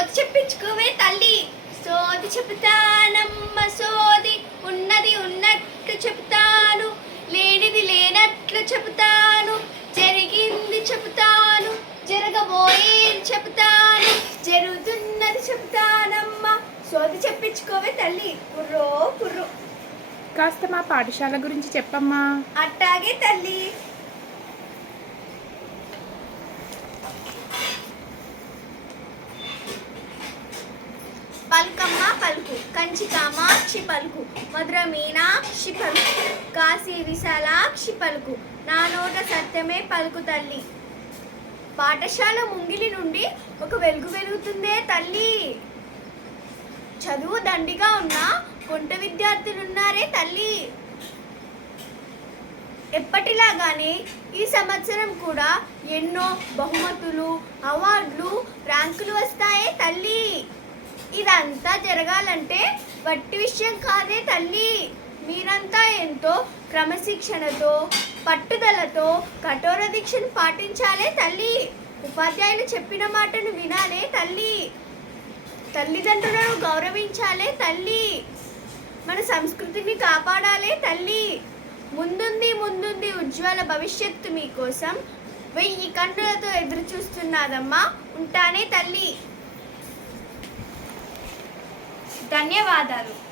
సోది చెప్పించుకోవే తల్లి. సోది చెప్తానమ్మ సోది ఉన్నది ఉన్నట్లు చెప్తాను. లేనిది లేనట్లు చెప్తాను. జరిగింది చెప్తాను. జరగబోయేది చెప్తాను. జరుగుతున్నది చెప్తానమ్మ. సోది చెప్పించుకోవే తల్లి. కుర్రో కుర్రో. కాస్త మా పాఠశాల గురించి చెప్పమ్మా. అట్టాగే తల్లి. పల్కమ్మ పలుకు కంచి కామాక్షి పలుకు మధుర మీనాక్షి పలుకు కాశీ విశాలాక్షి పలుకు నా నోట సత్యమే పలుకు తల్లి. పాఠశాల ముంగిలి నుండి ఒక వెలుగు వెలుగుతుందే తల్లి. చదువు దండిగా ఉన్న కొంట విద్యార్థులున్నారే తల్లి. ఎప్పటిలాగానే ఈ సంవత్సరం కూడా ఎన్నో బహుమతులు అవార్డులు ర్యాంకులు వస్తాయే తల్లి. ఇదంతా జరగాలంటే వట్టి విషయం కాదే తల్లి. మీరంతా ఎంతో క్రమశిక్షణతో పట్టుదలతో కఠోర దీక్షను పాటించాలే తల్లి. ఉపాధ్యాయులు చెప్పిన మాటను వినాలే తల్లి. తల్లిదండ్రులను గౌరవించాలే తల్లి. మన సంస్కృతిని కాపాడాలే తల్లి. ముందుంది ముందుంది ఉజ్వల భవిష్యత్తు మీకోసం వెయ్యి కన్నులతో ఎదురు చూస్తున్నాదమ్మా ఉంటానే తల్లి. ధన్యవాదాలు.